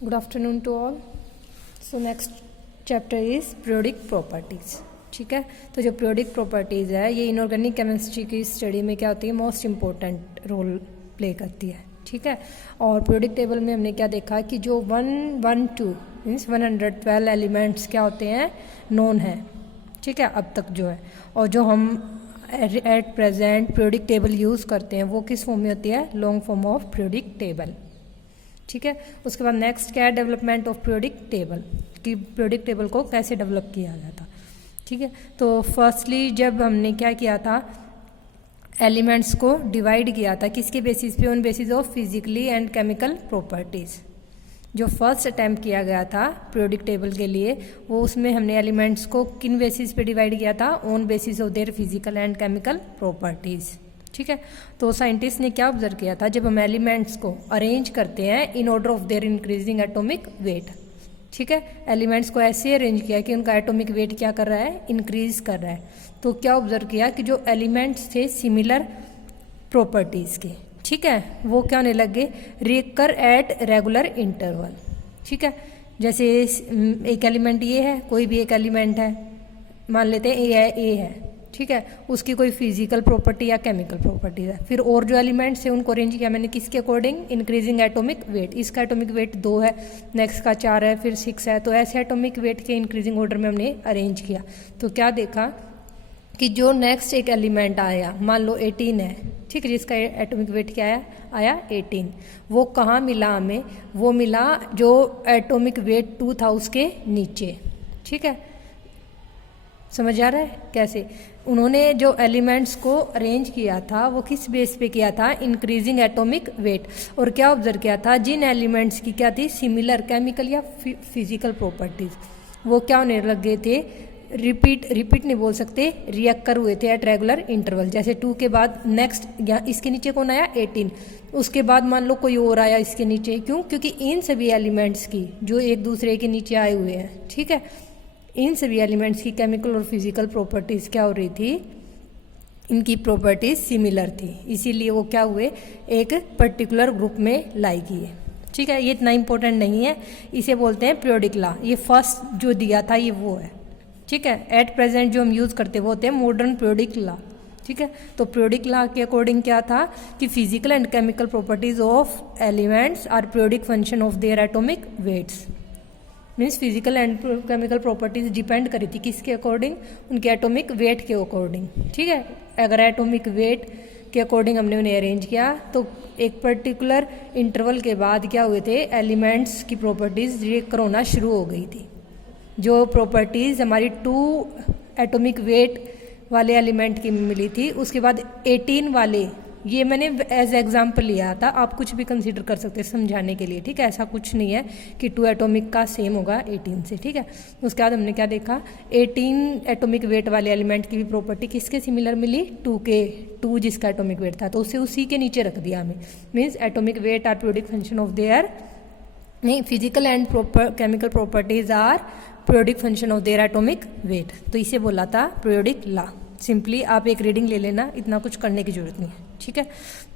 Good afternoon to all. So next chapter is periodic properties. ठीक है, तो जो periodic properties है ये इनऑर्गेनिक केमिस्ट्री की स्टडी में क्या होती है, मोस्ट इम्पोर्टेंट रोल प्ले करती है. ठीक है, और periodic टेबल में हमने क्या देखा कि जो 112 मीन्स 112 एलिमेंट्स क्या होते हैं, नोन है. ठीक है, अब तक जो है, और जो हम at present periodic table use करते हैं वो किस फॉर्म में होती है, long form of periodic table. ठीक है, उसके बाद नेक्स्ट क्या है, डेवलपमेंट ऑफ पीरियोडिक टेबल, कि पीरियोडिक टेबल को कैसे डेवलप किया जाता. ठीक है, तो फर्स्टली जब हमने क्या किया था, एलिमेंट्स को डिवाइड किया था किसके बेसिस पे, on basis of physically and chemical properties. जो फर्स्ट अटैम्प्ट किया गया था पीरियोडिक टेबल के लिए, वो उसमें हमने एलिमेंट्स को किन बेसिस पे डिवाइड किया था, on basis of their physical and chemical properties. ठीक है, तो साइंटिस्ट ने क्या ऑब्जर्व किया था, जब हम एलिमेंट्स को अरेंज करते हैं इन order of their increasing atomic weight. ठीक है, एलिमेंट्स को ऐसे अरेंज किया कि उनका एटॉमिक वेट क्या कर रहा है, इंक्रीज कर रहा है. तो क्या ऑब्जर्व किया कि जो एलिमेंट्स थे सिमिलर प्रॉपर्टीज़ के, ठीक है, वो क्या होने लगे, रिकर एट रेगुलर इंटरवल. ठीक है, जैसे एक एलिमेंट ये है, कोई भी एक एलिमेंट है, मान लेते हैं ए है. ठीक है, उसकी कोई फिजिकल प्रॉपर्टी या केमिकल प्रॉपर्टी है. फिर और जो एलिमेंट्स है उनको अरेंज किया मैंने किसके अकॉर्डिंग, इंक्रीजिंग एटॉमिक वेट. इसका एटॉमिक वेट 2 है, नेक्स्ट का 4 है, फिर 6 है. तो ऐसे एटॉमिक वेट के इंक्रीजिंग ऑर्डर में हमने अरेंज किया. तो क्या देखा कि जो नेक्स्ट एक एलिमेंट आया, मान लो 18 है, ठीक है, जिसका एटॉमिक वेट क्या आया 18, वो कहाँ मिला हमें, वो मिला जो एटॉमिक वेट 2 था उसके नीचे. ठीक है, समझ आ रहा है कैसे उन्होंने जो एलिमेंट्स को अरेंज किया था, वो किस बेस पे किया था, इंक्रीजिंग एटॉमिक वेट. और क्या ऑब्जर्व किया था, जिन एलिमेंट्स की क्या थी, सिमिलर केमिकल या फिजिकल प्रॉपर्टीज, वो क्या होने लग गए थे, रिपीट नहीं बोल सकते, रिएक्कर हुए थे एट रेगुलर इंटरवल. जैसे 2 के बाद नेक्स्ट इसके नीचे कौन आया, 18, उसके बाद मान लो कोई और आया इसके नीचे. क्यों, क्योंकि इन सभी एलिमेंट्स की जो एक दूसरे के नीचे आए हुए हैं, ठीक है, इन सभी एलिमेंट्स की केमिकल और फिजिकल प्रॉपर्टीज़ क्या हो रही थी, इनकी प्रॉपर्टीज सिमिलर थी, इसीलिए वो क्या हुए, एक पर्टिकुलर ग्रुप में लाई गई. ठीक है, ये इतना इंपॉर्टेंट नहीं है, इसे बोलते हैं पीरियोडिक लॉ. ये फर्स्ट जो दिया था ये वो है. ठीक है, एट प्रेजेंट जो हम यूज़ करते वो होते हैं मॉडर्न पीरियोडिक लॉ. ठीक है, तो पीरियोडिक लॉ के अकॉर्डिंग क्या था कि physical and chemical properties of elements are periodic function of their atomic weights. Means physical and chemical properties depend करी थी किसके अकॉर्डिंग, उनके एटॉमिक वेट के अकॉर्डिंग. ठीक है, अगर एटॉमिक वेट के अकॉर्डिंग हमने उन्हें अरेंज किया तो एक पर्टिकुलर इंटरवल के बाद क्या हुए थे, एलिमेंट्स की प्रॉपर्टीज रिकर होना शुरू हो गई थी. जो प्रॉपर्टीज हमारी 2 एटॉमिक वेट वाले एलिमेंट की मिली थी, उसके बाद 18 वाले, ये मैंने एज एग्जाम्पल लिया था, आप कुछ भी कंसीडर कर सकते हैं समझाने के लिए. ठीक है, ऐसा कुछ नहीं है कि 2 एटॉमिक का सेम होगा 18 से. ठीक है, उसके बाद हमने क्या देखा, 18 एटॉमिक वेट वाले एलिमेंट की भी प्रॉपर्टी किसके सिमिलर मिली, 2 जिसका एटॉमिक वेट था, तो उसे उसी के नीचे रख दिया हमें. Means atomic weight are periodic function of their, नहीं, physical and chemical properties are periodic function of their atomic weight. तो इसे बोला था पीरियोडिक लॉ. सिंपली आप एक रीडिंग ले लेना, इतना कुछ करने की जरूरत नहीं है. ठीक है,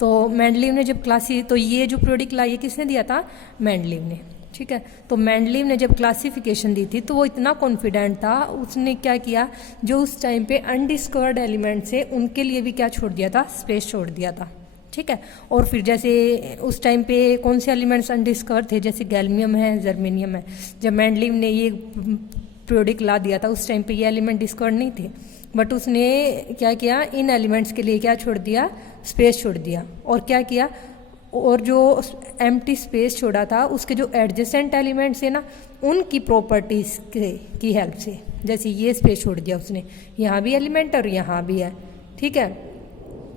तो मेंडलीव ने जब तो ये जो पीरियोडिक लॉ ये किसने दिया था, मेंडलीव ने. ठीक है, तो मेंडलीव ने जब क्लासिफिकेशन दी थी तो वो इतना कॉन्फिडेंट था, उसने क्या किया, जो उस टाइम पे अनडिस्कवर्ड एलिमेंट्स है उनके लिए भी क्या छोड़ दिया था, स्पेस छोड़ दिया था. ठीक है, और फिर जैसे उस टाइम पे कौन से एलिमेंट्स अनडिस्कवर्ड थे, जैसे गैल्मियम है, जर्मेनियम है. जब मेंडलीव ने ये पीरियोडिक लॉ दिया था उस टाइम पे ये एलिमेंट डिस्कवर्ड नहीं थे, बट उसने क्या किया, इन एलिमेंट्स के लिए क्या छोड़ दिया, स्पेस छोड़ दिया. और क्या किया, और जो एम्प्टी स्पेस छोड़ा था उसके जो एडजेसेंट एलिमेंट्स है ना, उनकी प्रॉपर्टीज की हेल्प से, जैसे ये स्पेस छोड़ दिया उसने, यहाँ भी एलिमेंट और यहाँ भी है. ठीक है,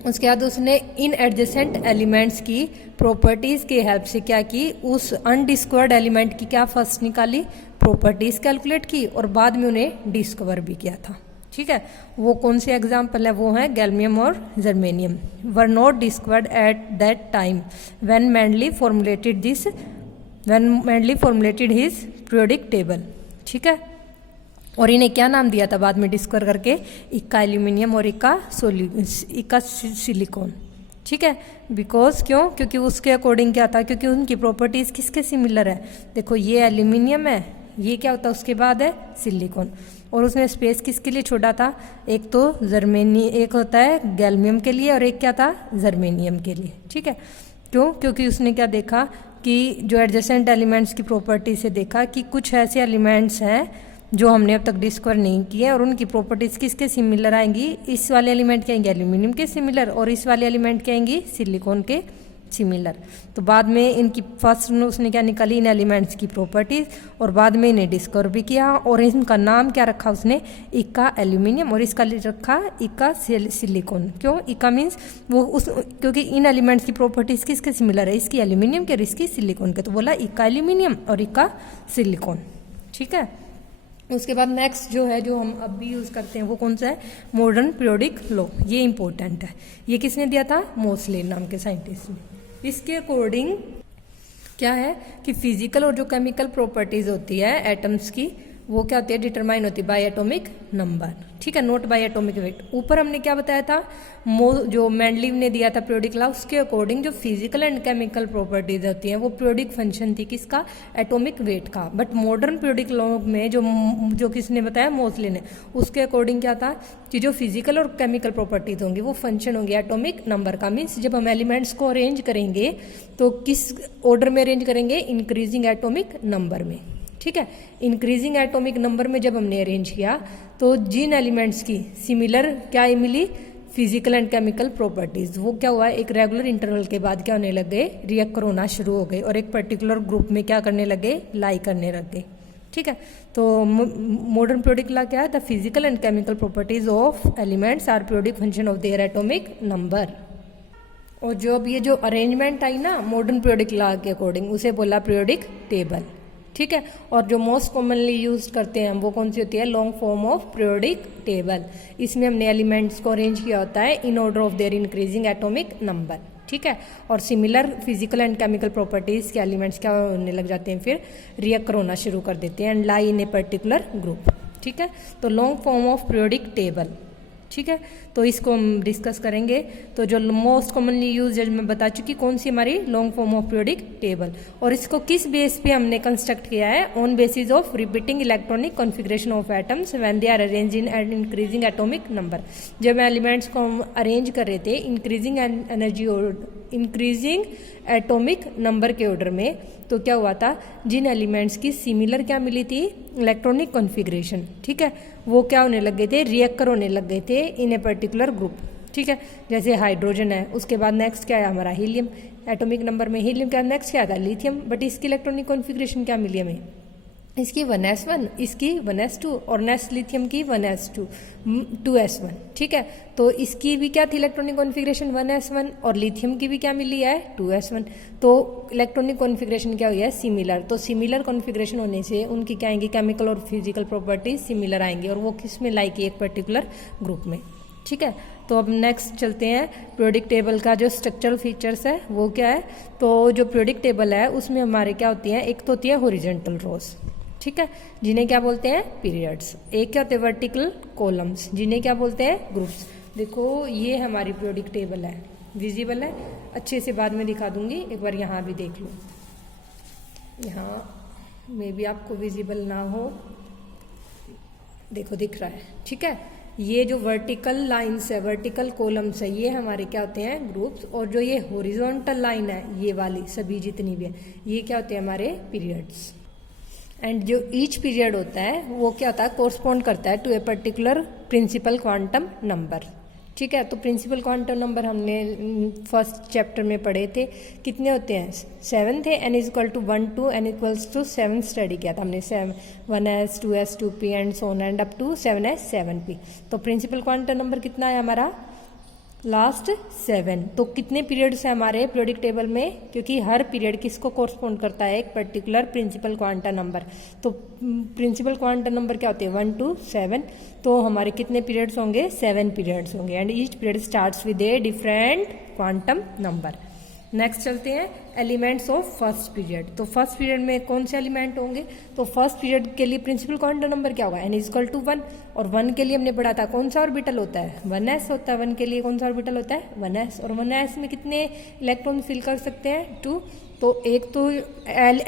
उसके बाद उसने इन एडजेसेंट एलिमेंट्स की प्रॉपर्टीज़ के हेल्प से क्या की, उस अनडिस्कवर्ड एलिमेंट की क्या फर्स्ट निकाली, प्रॉपर्टीज़ कैलकुलेट की, और बाद में उन्हें डिस्कवर भी किया था. ठीक है, वो कौन से एग्जाम्पल है, वो है गैल्मियम और germanium. Were not discovered at that time when Mendeleev formulated his periodic table. ठीक है, और इन्हें क्या नाम दिया था बाद में डिस्कवर करके, इक्का एल्यूमिनियम और इक्का सिलिकॉन. ठीक है, बिकॉज क्यों, क्योंकि उसके अकॉर्डिंग क्या था, क्योंकि उनकी प्रॉपर्टीज किसके सिमिलर है। देखो ये एल्यूमिनियम है, ये क्या होता है उसके बाद है सिलिकॉन, और उसने स्पेस किसके लिए छोड़ा था, एक तो एक होता है गैल्मियम के लिए और एक क्या था जर्मेनियम के लिए। ठीक है, क्यों, क्योंकि उसने क्या देखा कि जो एडजेसेंट एलिमेंट्स की प्रॉपर्टी से देखा कि कुछ ऐसे एलिमेंट्स हैं जो हमने अब तक डिस्कवर नहीं किए और उनकी प्रॉपर्टीज किसके सिमिलर आएंगी, इस वाले एलिमेंट के आएंगे एल्यूमिनियम के सिमिलर और इस वाले एलिमेंट के आएंगी सिलिकॉन के सिमिलर। तो बाद में इनकी फर्स्ट उसने क्या निकाली, इन एलिमेंट्स की प्रॉपर्टीज, और बाद में इन्हें डिस्कवर भी किया और इनका नाम क्या रखा उसने, इक्का एल्यूमिनियम, और इसका रखा इक्का सिलिकॉन। क्यों इक्का मीन्स वो उस, क्योंकि इन एलिमेंट्स की प्रॉपर्टीज किसके सिमिलर है, इसकी एल्यूमिनियम के और इसकी सिलिकॉन के, तो बोला इक्का एल्यूमिनियम और इक्का सिलिकॉन। ठीक है, उसके बाद नेक्स्ट जो है जो हम अब भी यूज़ करते हैं वो कौन सा है, मॉडर्न पीरियोडिक लॉ। ये इंपॉर्टेंट है, ये किसने दिया था, मोसले नाम के साइंटिस्ट ने। इसके अकॉर्डिंग क्या है कि फिजिकल और जो केमिकल प्रॉपर्टीज होती है एटम्स की वो क्या होती है, डिटरमाइन होती है बाय एटॉमिक नंबर। ठीक है, नोट बाय एटॉमिक वेट। ऊपर हमने क्या बताया था, जो मेंडलीव ने दिया था पीरियोडिक लॉ, उसके अकॉर्डिंग जो फिजिकल एंड केमिकल प्रॉपर्टीज होती हैं वो पीरियोडिक फंक्शन थी किसका, एटॉमिक वेट का। बट मॉडर्न पीरियोडिक लॉ में जो किसने बताया, मोसले ने, उसके अकॉर्डिंग क्या था कि जो फिजिकल और केमिकल प्रॉपर्टीज होंगी वो फंक्शन होंगे एटॉमिक नंबर का। मीन्स जब हम एलिमेंट्स को अरेंज करेंगे तो किस ऑर्डर में अरेंज करेंगे, इंक्रीजिंग एटॉमिक नंबर में। ठीक है, इंक्रीजिंग एटॉमिक नंबर में जब हमने अरेंज किया तो जिन एलिमेंट्स की सिमिलर क्या मिली, फिजिकल एंड केमिकल प्रॉपर्टीज, वो क्या हुआ, एक रेगुलर इंटरवल के बाद क्या होने लग गए, रिएक्ट होना शुरू हो गए और एक पर्टिकुलर ग्रुप में क्या करने लगे, लाई करने लग गए। ठीक है, तो मॉडर्न पीरियोडिक लॉ क्या है, the physical and chemical properties of elements are periodic function of their atomic number. और जो अब ये जो अरेंजमेंट आई ना मॉडर्न पीरियोडिक लॉ के अकॉर्डिंग, उसे बोला पीरियोडिक टेबल। ठीक है, और जो मोस्ट कॉमनली यूज करते हैं वो कौन सी होती है, long form of periodic table. इसमें हमने एलिमेंट्स को अरेंज किया होता है इन order of their increasing atomic number. ठीक है, और similar physical and chemical properties के एलिमेंट्स क्या होने लग जाते हैं, फिर रिएक्ट होना शुरू कर देते हैं and lie in a particular group. ठीक है, तो long form of periodic table. ठीक है, तो इसको हम डिस्कस करेंगे। तो जो मोस्ट कॉमनली यूज मैं बता चुकी कौन सी हमारी long form of periodic table, और इसको किस बेस पे हमने कंस्ट्रक्ट किया है, on basis of repeating electronic configuration of atoms when they are arrange in increasing atomic number. जब एलिमेंट्स को हम अरेंज कर रहे थे इंक्रीजिंग एनर्जी और इंक्रीजिंग एटॉमिक नंबर के ऑर्डर में, तो क्या हुआ था, जिन एलिमेंट्स की सिमिलर क्या मिली थी, इलेक्ट्रॉनिक कॉन्फ़िगरेशन। ठीक है, वो क्या होने लग गए थे, रिएक्टर होने लग गए थे इन ए पर्टिकुलर ग्रुप। ठीक है, जैसे हाइड्रोजन है, उसके बाद नेक्स्ट क्या है हमारा हीलियम, एटॉमिक नंबर में हीलियम का नेक्स्ट क्या था, लिथियम। बट इसकी इलेक्ट्रॉनिक कॉन्फ़िगरेशन क्या मिली हमें, इसकी 1s1, इसकी 1s2 और नेक्स्ट लिथियम की 1s2 2s1। ठीक है, तो इसकी भी क्या थी इलेक्ट्रॉनिक कॉन्फ़िगरेशन 1s1 और लिथियम की भी क्या मिली है 2s1। तो इलेक्ट्रॉनिक कॉन्फ़िगरेशन क्या हुई है, सिमिलर। तो सिमिलर कॉन्फ़िगरेशन होने से उनकी क्या आएंगी, केमिकल और फिजिकल प्रॉपर्टीज सिमिलर आएंगी और वो किस में लाइक एक पर्टिकुलर ग्रुप में। ठीक है, तो अब नेक्स्ट चलते हैं, पीरियोडिक टेबल का जो स्ट्रक्चरल फीचर्स है वो क्या है। तो जो पीरियोडिक टेबल है उसमें हमारे क्या होती हैं, एक तो होती है हॉरिजॉन्टल रोज, ठीक है, जिन्हें क्या बोलते हैं पीरियड्स। एक क्या होते हैं वर्टिकल कॉलम्स, जिन्हें क्या बोलते हैं ग्रुप्स। देखो ये हमारी पीरियोडिक टेबल है, विजिबल है, अच्छे से बाद में दिखा दूंगी, एक बार यहाँ भी देख लो, यहाँ में भी आपको विजिबल ना हो, देखो दिख रहा है। ठीक है, ये जो वर्टिकल लाइंस है, वर्टिकल कॉलम्स है, ये हमारे क्या होते हैं ग्रुप्स, और जो ये हॉरिजॉन्टल लाइन है ये वाली सभी जितनी भी है, ये क्या होते हैं हमारे पीरियड्स। एंड जो ईच पीरियड होता है वो क्या होता है, कोरस्पॉन्ड करता है to a particular principal quantum number. ठीक है, तो प्रिंसिपल क्वांटम नंबर हमने फर्स्ट चैप्टर में पढ़े थे, कितने होते हैं 7 थे, n is equal to 1 to n equals to 7 study किया था हमने, 1s 2s 2p and so on and up to 7s 7p। तो प्रिंसिपल क्वांटम नंबर कितना है हमारा, लास्ट 7। तो कितने पीरियड्स है हमारे पीरियोडिक टेबल में, क्योंकि हर पीरियड किसको कोरस्पॉन्ड करता है, एक पर्टिकुलर प्रिंसिपल क्वांटम नंबर। तो प्रिंसिपल क्वांटम नंबर क्या होते हैं 1 to 7, तो हमारे कितने पीरियड्स होंगे 7 पीरियड्स होंगे। And each period starts with a different quantum number. Next चलते हैं एलिमेंट्स ऑफ फर्स्ट पीरियड। तो फर्स्ट पीरियड में कौन से एलिमेंट होंगे? तो फर्स्ट पीरियड के लिए प्रिंसिपल क्वांटम नंबर क्या होगा? n=1। और 1 के लिए हमने पढ़ा था कौन सा ऑर्बिटल होता है? 1s होता है। 1 के लिए कौन सा ऑर्बिटल होता है? 1s। और 1s में कितने इलेक्ट्रॉन फिल कर सकते हैं? 2। तो एक तो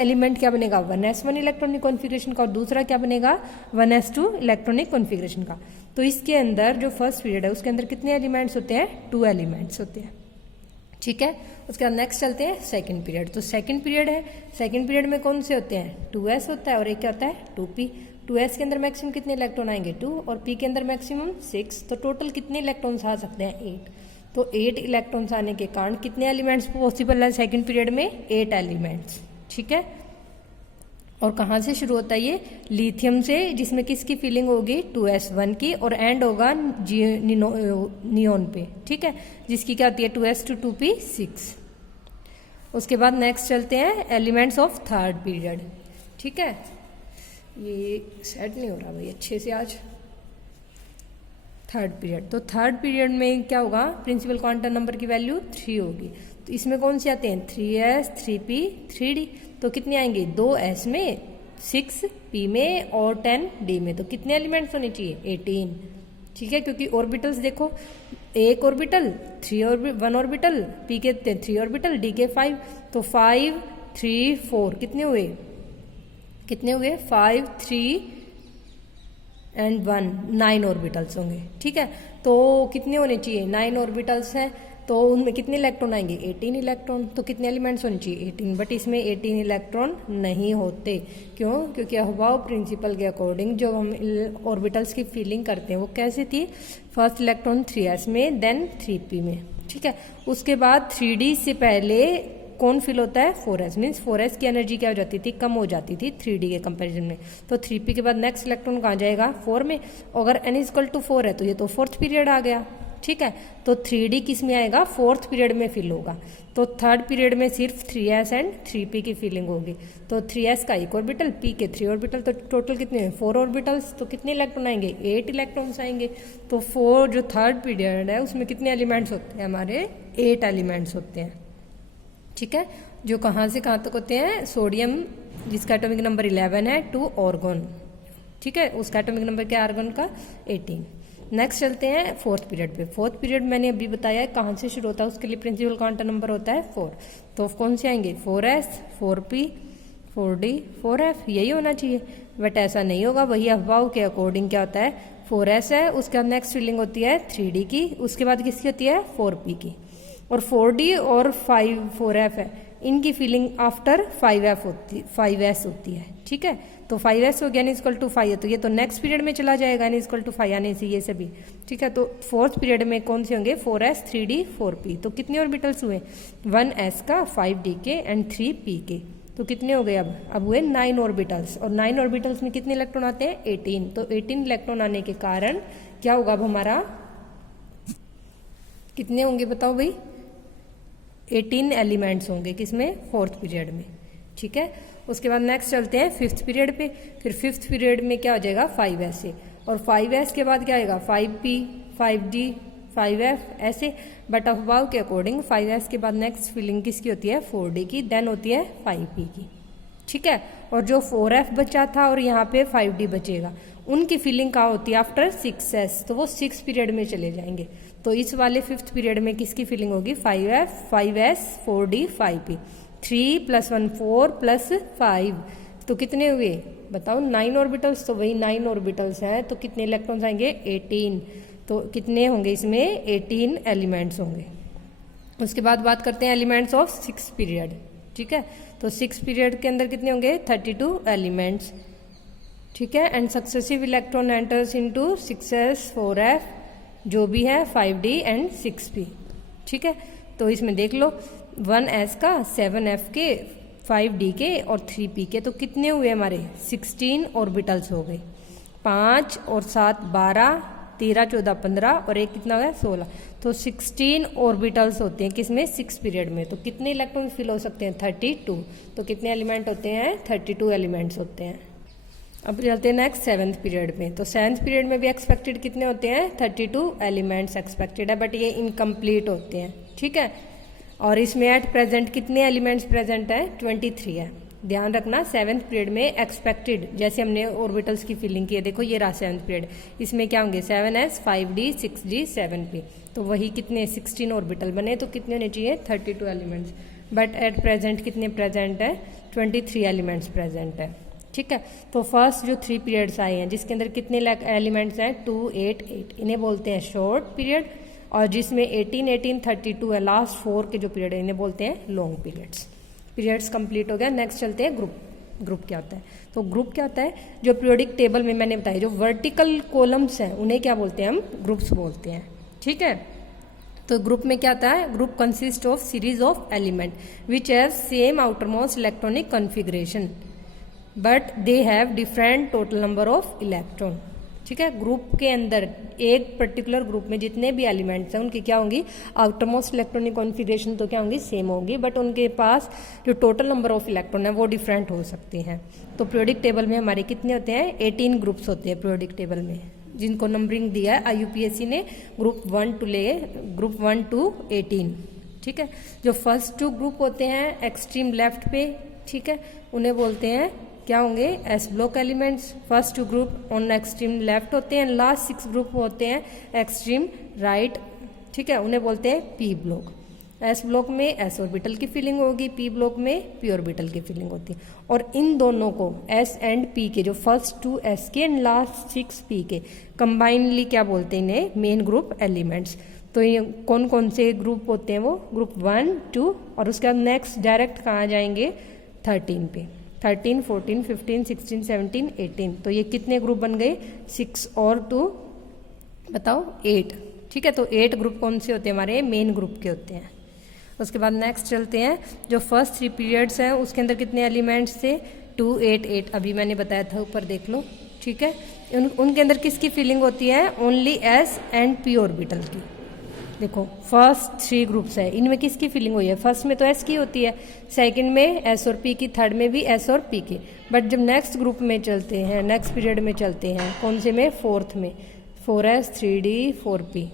एलिमेंट क्या बनेगा? 1s1 इलेक्ट्रॉनिक कॉन्फ़िगरेशन का, और दूसरा क्या बनेगा? 1s2 इलेक्ट्रॉनिक कॉन्फ़िगरेशन का। तो इसके अंदर जो फर्स्ट पीरियड है उसके अंदर कितने एलिमेंट्स होते हैं? 2 एलिमेंट्स होते हैं। ठीक है, उसके बाद नेक्स्ट चलते हैं सेकंड पीरियड। तो सेकंड पीरियड है, सेकंड पीरियड में कौन से होते हैं? 2s होता है और एक क्या होता है? 2p। 2s के अंदर मैक्सिमम कितने इलेक्ट्रॉन आएंगे? 2। और p के अंदर मैक्सिमम 6। तो टोटल कितने इलेक्ट्रॉन्स आ सकते हैं? 8। तो 8 इलेक्ट्रॉन्स आने के कारण कितने एलिमेंट्स पॉसिबल है सेकंड पीरियड में? 8 एलिमेंट्स। ठीक है, और कहाँ से शुरू होता है ये? लिथियम से, जिसमें किसकी फिलिंग होगी? 2s1 की, और एंड होगा नियोन पे। ठीक है, जिसकी क्या होती है? 2s2 2p6। उसके बाद नेक्स्ट चलते हैं एलिमेंट्स ऑफ थर्ड पीरियड। ठीक है, ये सेट नहीं हो रहा भाई अच्छे से आज। थर्ड पीरियड, तो थर्ड पीरियड में क्या होगा? प्रिंसिपल क्वांटम नंबर की वैल्यू 3 होगी। तो इसमें कौन से आते हैं? 3s 3p 3d। तो कितने आएंगे? 2s में, 6p में और 10d में। तो कितने एलिमेंट्स होने चाहिए? 18। ठीक है, क्योंकि ऑर्बिटल्स देखो, एक ऑर्बिटल 1 ऑर्बिटल, p के 3 ऑर्बिटल, d के 5। तो 5 3 4 कितने हुए? 5 3 एंड 1 9 ऑर्बिटल्स होंगे। ठीक है, तो कितने होने चाहिए? 9 ऑर्बिटल्स हैं, तो उनमें कितने इलेक्ट्रॉन आएंगे? 18 इलेक्ट्रॉन। तो कितने एलिमेंट्स होने चाहिए? 18। बट इसमें 18 इलेक्ट्रॉन नहीं होते। क्यों? क्योंकि अहबाव प्रिंसिपल के अकॉर्डिंग जो हम ऑर्बिटल्स की फिलिंग करते हैं वो कैसे थी? फर्स्ट इलेक्ट्रॉन 3s में, देन 3p में। ठीक है, उसके बाद 3d से पहले कौन फिल होता है? 4s। मीन्स 4s की एनर्जी क्या हो जाती थी? कम हो जाती थी 3d के कंपैरिजन में। तो 3p के बाद नेक्स्ट इलेक्ट्रॉन कहाँ जाएगा? 4 में। अगर n=4 है तो ये तो फोर्थ पीरियड आ गया। ठीक है, तो 3d किस में आएगा? फोर्थ पीरियड में फिल होगा। तो थर्ड पीरियड में सिर्फ 3s एंड 3p की फिलिंग होगी। तो 3s का 1 ऑर्बिटल, p के 3 ऑर्बिटल, तो टोटल कितने हैं? 4 ऑर्बिटल्स। तो कितने इलेक्ट्रॉन आएंगे? 8 इलेक्ट्रॉन्स आएंगे। तो 4 जो थर्ड पीरियड है उसमें कितने एलिमेंट्स होते हैं? हमारे 8 एलिमेंट्स होते हैं। ठीक है, जो कहाँ से कहाँ तक होते हैं? सोडियम, जिसका एटॉमिक नंबर 11 है, टू ऑर्गन। ठीक है, उसका एटॉमिक नंबर क्या है आर्गन का? 18। नेक्स्ट चलते हैं फोर्थ पीरियड पे। फोर्थ पीरियड मैंने अभी बताया है कहाँ से शुरू होता है, उसके लिए प्रिंसिपल क्वांटम नंबर होता है 4। तो कौन से आएंगे? 4s 4p 4d 4f, यही होना चाहिए। बट ऐसा नहीं होगा, वही अफवाह के अकॉर्डिंग क्या होता है? 4s है, उसके बाद नेक्स्ट फिलिंग होती है 3d की, उसके बाद किसकी होती है? 4p की। और 4d और 4f है, इनकी फीलिंग आफ्टर 5s होती है। ठीक है, तो 5s हो गया n=5 है, तो ये तो नेक्स्ट पीरियड में चला जाएगा n=5 आने से ये सभी। ठीक है, तो फोर्थ पीरियड में कौन से होंगे? 4s 3d 4p। तो कितने ऑर्बिटल्स हुए? 1s का, 5d के एंड 3p के। तो कितने हो गए? अब हुए 9 ऑर्बिटल्स। और 9 ऑर्बिटल्स में कितने इलेक्ट्रॉन आते हैं? 18। तो 18 इलेक्ट्रॉन आने के कारण क्या होगा? अब हमारा कितने होंगे बताओ भाई? 18 एलिमेंट्स होंगे किसमें? फोर्थ पीरियड में। ठीक है, उसके बाद नेक्स्ट चलते हैं फिफ्थ पीरियड पे। फिर फिफ्थ पीरियड में क्या हो जाएगा? 5s से, और 5s के बाद क्या आएगा? 5p 5d 5f ऐसे। बट अफवाह के अकॉर्डिंग 5s के बाद नेक्स्ट फिलिंग किसकी होती है? 4d की, देन होती है 5p की। ठीक है, और जो 4f बचा था और यहाँ पे 5d बचेगा, उनकी फिलिंग कहाँ होती है? आफ्टर 6s, तो वो 6 पीरियड में चले जाएंगे। तो इस वाले फिफ्थ पीरियड में किसकी फिलिंग होगी? 5f 5s 4d 5p। 3 + 1 4 + 5, तो कितने हुए बताओ? 9 ऑर्बिटल्स। तो वही 9 ऑर्बिटल्स हैं, तो कितने इलेक्ट्रॉन्स आएंगे? 18। तो कितने होंगे इसमें? 18 एलिमेंट्स होंगे। उसके बाद बात करते हैं एलिमेंट्स ऑफ 6 पीरियड। ठीक है, तो 6 पीरियड के अंदर कितने होंगे? 32 एलिमेंट्स। ठीक है, and successive electron enters into 6s 4f जो भी है 5d एंड 6p। ठीक है, तो इसमें देख लो 1s का, 7f के, 5d के और 3p के। तो कितने हुए हमारे? 16 ऑर्बिटल्स हो गए। 5 और 7 12, 13 14 15 और एक कितना हुआ? 16। तो 16 ऑर्बिटल्स होते हैं किसमें? 6 पीरियड में। तो कितने इलेक्ट्रॉन फिल हो सकते हैं? 32। तो कितने एलिमेंट होते हैं? 32 एलिमेंट्स होते हैं। अब चलते हैं नेक्स्ट सेवन्थ पीरियड में। तो सेवन्थ पीरियड में भी एक्सपेक्टेड कितने होते हैं? 32 एलिमेंट्स एक्सपेक्टेड है, बट ये इनकम्प्लीट होते हैं। ठीक है, और इसमें एट प्रेजेंट कितने एलिमेंट्स प्रेजेंट है, 23 है। ध्यान रखना 7th पीरियड में एक्सपेक्टेड, जैसे हमने ऑर्बिटल्स की फिलिंग की है, देखो ये रहा 7th पीरियड, इसमें क्या होंगे 7s 5d 6d 7p, तो वही कितने 16 ऑर्बिटल बने, तो कितने होने चाहिए 32 एलिमेंट्स। बट एट प्रेजेंट कितने प्रेजेंट है, 23 एलिमेंट्स प्रेजेंट है। ठीक है, तो फर्स्ट जो 3 पीरियड्स आए हैं जिसके अंदर कितने एलिमेंट्स हैं 2 8 8, इन्हें बोलते हैं शॉर्ट पीरियड, और जिसमें 18 18 32 है, लास्ट 4 के जो पीरियड है इन्हें बोलते हैं लॉन्ग पीरियड्स। पीरियड्स कंप्लीट हो गया, नेक्स्ट चलते हैं ग्रुप। ग्रुप क्या होता है, तो ग्रुप क्या होता है, जो पीरियोडिक टेबल में मैंने बताया जो वर्टिकल कॉलम्स हैं उन्हें क्या बोलते हैं, हम ग्रुप्स बोलते हैं। ठीक है, तो ग्रुप में क्या होता है, group consist of series of element which have same outermost electronic configuration but they have different total number of electron. ठीक है, ग्रुप के अंदर एक पर्टिकुलर ग्रुप में जितने भी एलिमेंट्स हैं उनकी क्या होंगी, आउटरमोस्ट इलेक्ट्रॉनिक कॉन्फ़िगरेशन तो क्या होंगी, सेम होगी, बट उनके पास जो टोटल नंबर ऑफ इलेक्ट्रॉन है वो डिफरेंट हो सकते हैं। तो पीरियोडिक टेबल में हमारे कितने होते हैं, 18 ग्रुप्स होते हैं पीरियोडिक टेबल में, जिनको नंबरिंग दिया है IUPAC ने ग्रुप 1 to 18। ठीक है, जो फर्स्ट 2 ग्रुप होते हैं एक्सट्रीम लेफ्ट पे, ठीक है, उन्हें बोलते हैं क्या होंगे, S block elements. First 2 group on extreme left होते हैं, लास्ट 6 ग्रुप होते हैं एक्सट्रीम राइट। ठीक है, उन्हें बोलते हैं पी ब्लॉक। एस ब्लॉक में एस ऑर्बिटल की फिलिंग होगी, पी ब्लॉक में पी ऑर्बिटल की फिलिंग होती है। और इन दोनों को एस एंड पी के, जो फर्स्ट 2 एस के एंड लास्ट 6 पी के, कंबाइनली क्या बोलते हैं इन्हें, मेन ग्रुप एलिमेंट्स। तो ये कौन कौन से ग्रुप होते हैं, वो ग्रुप 1 2, और उसके बाद नेक्स्ट डायरेक्ट कहाँ जाएंगे 13 पे, 13 14 15 16 17 18। तो ये कितने ग्रुप बन गए, 6 और 2 बताओ 8। ठीक है, तो 8 ग्रुप कौन से होते हैं, हमारे मेन ग्रुप के होते हैं। उसके बाद नेक्स्ट चलते हैं, जो फर्स्ट 3 पीरियड्स हैं उसके अंदर कितने एलिमेंट्स थे, 2 8 8, अभी मैंने बताया था, ऊपर देख लो। ठीक है, उनके अंदर किसकी फिलिंग होती है, only S and P orbital की। देखो फर्स्ट 3 ग्रुप्स है, इनमें किसकी फिलिंग हुई है, फर्स्ट में तो एस की होती है, सेकंड में एस और पी की, थर्ड में भी एस और पी की। बट जब नेक्स्ट ग्रुप में चलते हैं, नेक्स्ट पीरियड में चलते हैं, कौन से में, 4th में, 4s 3d 4p।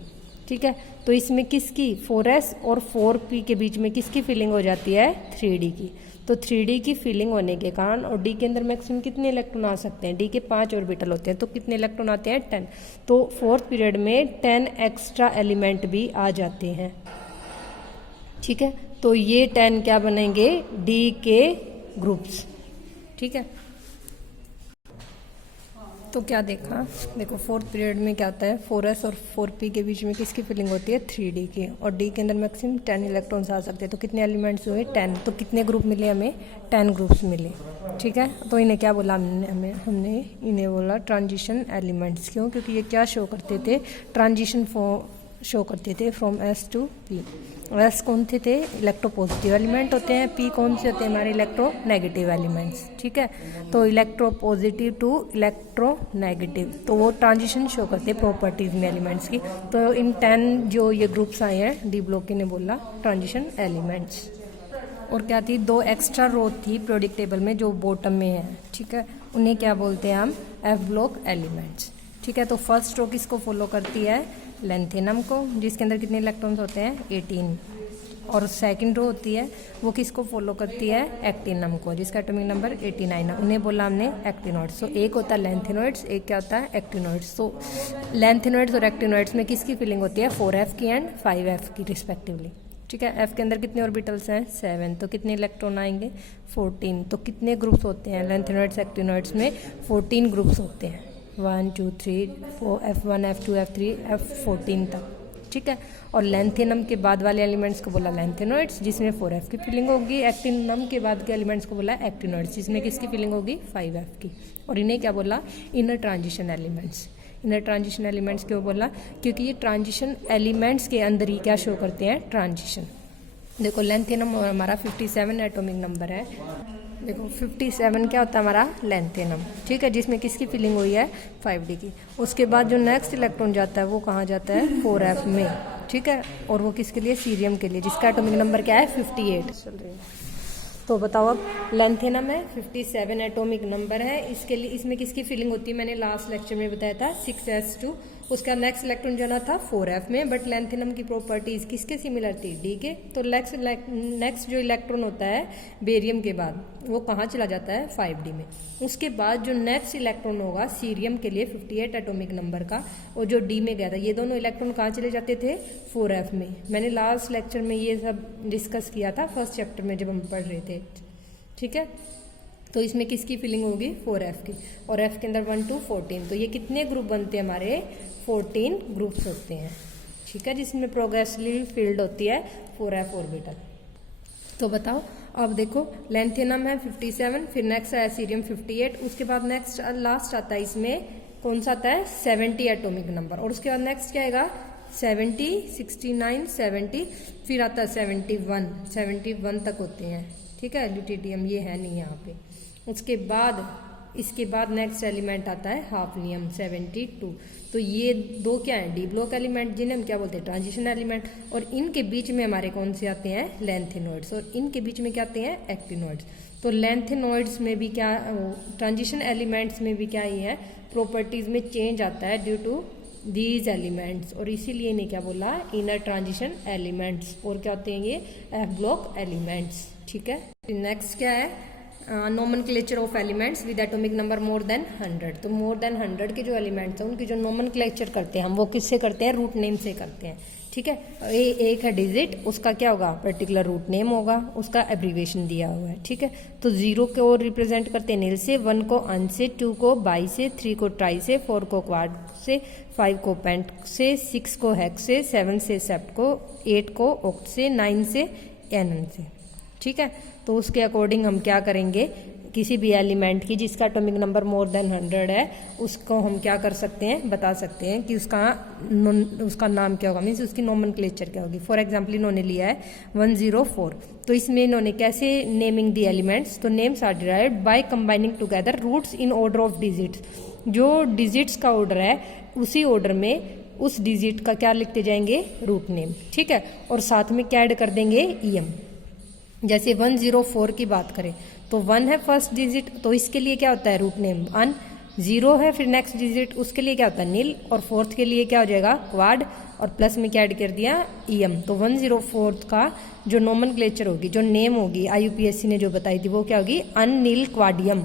ठीक है, तो इसमें किसकी, 4s और 4p के बीच में किसकी फिलिंग हो जाती है, 3d की। तो 3d की फिलिंग होने के कारण, और d के अंदर मैक्सिमम कितने इलेक्ट्रॉन आ सकते हैं, d के 5 ऑर्बिटल होते हैं, तो कितने इलेक्ट्रॉन आते हैं, 10। तो 4th पीरियड में 10 एक्स्ट्रा एलिमेंट भी आ जाते हैं। ठीक है, तो ये 10 क्या बनेंगे, d के ग्रुप्स। ठीक है, तो क्या देखा, देखो 4th पीरियड में क्या होता है, 4s और 4p के बीच में किसकी फिलिंग होती है, 3d की, और d के अंदर मैक्सिमम 10 इलेक्ट्रॉन्स आ सकते हैं। तो कितने एलिमेंट्स हुए, 10। तो कितने ग्रुप मिले हमें, 10 ग्रुप्स मिले। ठीक है, तो इन्हें क्या बोला हमने इन्हें बोला ट्रांजिशन एलिमेंट्स। क्यों, क्योंकि ये क्या शो करते थे, ट्रांजिशन शो करते थे from s to p. S कौन थे इलेक्ट्रोपॉजिटिव एलिमेंट होते हैं, पी कौन से होते हैं, हमारे इलेक्ट्रोनेगेटिव एलिमेंट्स। ठीक है, तो इलेक्ट्रोपॉजिटिव टू इलेक्ट्रोनेगेटिव, तो वो ट्रांजिशन शो करते हैं प्रॉपर्टीज में एलिमेंट्स की। तो इन 10 जो ये ग्रुप्स आए हैं, डी ब्लॉक ने बोला ट्रांजिशन एलिमेंट्स। और क्या थी, 2 एक्स्ट्रा रो थी पीरियोडिक टेबल में जो बॉटम में है। ठीक है, उन्हें क्या बोलते हैं हम, एफ ब्लॉक एलिमेंट्स। ठीक है, तो फर्स्ट रो किसको फॉलो करती है, लेंथेनम को, जिसके अंदर कितने इलेक्ट्रॉन्स होते हैं, 18। और सेकंड रो होती है वो किसको फॉलो करती है, एक्टिनम को, जिसका एटॉमिक नंबर 89 है। उन्हें बोला हमने एक्टिनॉइड्स। तो एक होता है लेंथेनॉइड्स, एक क्या होता है, एक्टिनॉइड्स। तो लेंथेनॉइड्स और एक्टिनॉइड्स में किसकी फिलिंग होती है, 4f की एंड 5f की रिस्पेक्टिवली। ठीक है, f के अंदर कितने ऑर्बिटल्स हैं, 7। तो कितने इलेक्ट्रॉन आएंगे, 14। तो कितने ग्रुप्स होते हैं लेंथेनॉइड्स एक्टिनॉइड्स में, 14 ग्रुप्स होते हैं, 1 2 3 4, F1 F2 F3 F14 तक। ठीक है, और लेंथेनम के बाद वाले एलिमेंट्स को बोला लेंथेनॉइड्स, जिसमें 4f की फिलिंग होगी। एक्टिनम के बाद के एलिमेंट्स को बोला एक्टिनॉइड्स, जिसमें किसकी फिलिंग होगी, 5f की। और इन्हें क्या बोला, inner transition elements. Inner transition elements क्यों बोला, क्योंकि ये ट्रांजिशन एलिमेंट्स के अंदर ही क्या शो करते हैं, ट्रांजिशन। देखो लेंथेनम हमारा 57 एटॉमिक नंबर है। देखो 57 क्या होता है हमारा, लेंथेनम। ठीक है, जिसमें किसकी फिलिंग हुई है, 5d की। उसके बाद जो नेक्स्ट इलेक्ट्रॉन जाता है वो कहाँ जाता है, 4f में। ठीक है, और वो किसके लिए, सीरियम के लिए, जिसका एटॉमिक नंबर क्या है, 58 चल रही है। तो बताओ अब, लेंथेनम है, 57 एटॉमिक नंबर है, इसके लिए इसमें किसकी फिलिंग होती है, मैंने लास्ट लेक्चर में बताया था, 6s to उसका नेक्स्ट इलेक्ट्रॉन जाना था 4f में, बट लैंथेनम की प्रॉपर्टीज किसके सिमिलर थी, डी के। तो नेक्स्ट जो इलेक्ट्रॉन होता है बेरियम के बाद वो कहाँ चला जाता है 5d में। उसके बाद जो नेक्स्ट इलेक्ट्रॉन होगा सीरियम के लिए 58 एटॉमिक नंबर का, और जो डी में गया था, ये दोनों इलेक्ट्रॉन कहाँ चले जाते थे 4f में। मैंने लास्ट लेक्चर में ये सब डिस्कस किया था फर्स्ट चैप्टर में जब हम पढ़ रहे थे, ठीक है। तो इसमें किसकी फिलिंग होगी 4f की, और f के अंदर 1 to 14, तो ये कितने ग्रुप बनते हैं हमारे 14 ग्रुप्स होते हैं, ठीक है, जिसमें प्रोग्रेसिवली फिल्ड होती है 4f ऑर्बिटल। तो बताओ अब देखो लैंथेनम है 57, फिर नेक्स्ट है सीरियम 58, उसके बाद नेक्स्ट लास्ट आता है इसमें कौन सा आता है 70 एटॉमिक नंबर, और उसके बाद नेक्स्ट क्या आएगा 70, 69, 70, फिर आता है 71 तक होते हैं, ठीक है। ल्यूटिडियम ये है नहीं यहाँ पे। इसके बाद नेक्स्ट एलिमेंट आता है हाफनियम 72। तो ये दो क्या है डी ब्लॉक एलिमेंट, जिन्हें हम क्या बोलते हैं ट्रांजिशन एलिमेंट, और इनके बीच में हमारे कौन से आते हैं लैंथेनॉइड्स, और इनके बीच में क्या आते हैं एक्टिनॉइड्स। तो लैंथेनॉइड्स में भी क्या, ट्रांजिशन एलिमेंट्स में भी क्या ही है प्रॉपर्टीज में चेंज आता है ड्यू टू दीज एलिमेंट्स, और इसीलिए इन्हें क्या बोला इनर ट्रांजिशन एलिमेंट्स, और क्या होते हैं ये एफ ब्लॉक एलिमेंट्स, ठीक है। नेक्स्ट क्या है nomenclature of elements with atomic number more than 100। तो मोर देन 100 के जो एलिमेंट्स हैं उनकी जो नोमेनक्लेचर करते हैं हम वो किससे करते हैं रूट नेम से करते हैं, ठीक है। एक है डिजिट, उसका क्या होगा पर्टिकुलर रूट नेम होगा, उसका एब्रीविएशन दिया हुआ है, ठीक है। तो 0 को रिप्रेजेंट करते हैं नील से, 1 को अन से, 2 को बाई से, 3 को ट्राई से, 4 को क्वाड से, 5 को पेंट से, 6 को हेक्स से, 7 से सेप्ट को, 8 को ऑक्ट से, 9 से एनन से, ठीक है। तो उसके अकॉर्डिंग हम क्या करेंगे किसी भी एलिमेंट की जिसका एटॉमिक नंबर मोर देन 100 है उसको हम क्या कर सकते हैं बता सकते हैं कि उसका नाम क्या होगा, मीन्स उसकी नोमेनक्लेचर क्या होगी। फॉर एग्जाम्पल इन्होंने लिया है 104, तो इसमें इन्होंने कैसे नेमिंग दी एलिमेंट्स, तो names are derived by combining together roots in order of digits. जो डिजिट्स का ऑर्डर है उसी ऑर्डर में उस डिजिट का क्या लिखते जाएंगे रूट नेम, ठीक है। और साथ में क्या ऐड कर देंगे ईएम। जैसे 104 की बात करें तो 1 है फर्स्ट डिजिट, तो इसके लिए क्या होता है रूट नेम अन, 0 है फिर नेक्स्ट डिजिट उसके लिए क्या होता है नील, और फोर्थ के लिए क्या हो जाएगा क्वाड, और प्लस में क्या ऐड कर दिया ईएम। तो 104 का जो नोमेनक्लेचर होगी, जो नेम होगी IUPAC ने जो बताई थी वो क्या होगी अननील क्वाडियम।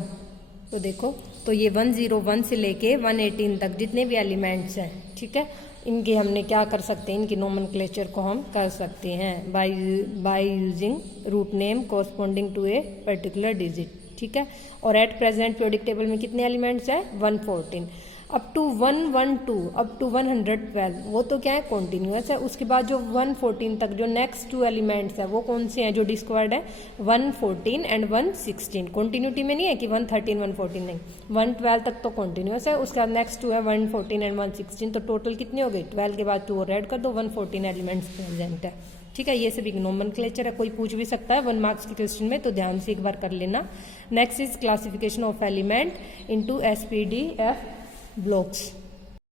तो देखो तो ये 101 से लेके 118 तक जितने भी एलिमेंट्स हैं, ठीक है, इनके हमने क्या कर सकते हैं, इनकी नोमेनक्लेचर को हम कर सकते हैं by using root name corresponding to a particular digit, ठीक है। और एट प्रेजेंट पीरियोडिक टेबल में कितने एलिमेंट्स हैं 114, अप टू 112 अप टू 112 वो तो क्या है कॉन्टिन्यूस है। उसके बाद जो 114 तक जो नेक्स्ट 2 एलिमेंट्स है वो कौन से हैं जो डिस्क्वायर्ड है 114 एंड 116। कॉन्टिन्यूटी में नहीं है कि 113 114 नहीं, 112 तक तो कॉन्टिन्यूस है। उसके बाद नेक्स्ट 2 है 114 एंड 116, तो टोटल कितने हो गए 12 के बाद 2 और ऐड कर दो 114 एलिमेंट्स प्रेजेंट है, ठीक है। ये सभी नोमेनक्लेचर है, कोई पूछ भी सकता है 1 मार्क्स के क्वेश्चन में, तो ध्यान से एक बार कर लेना। Next is classification of element into SPDF blocks.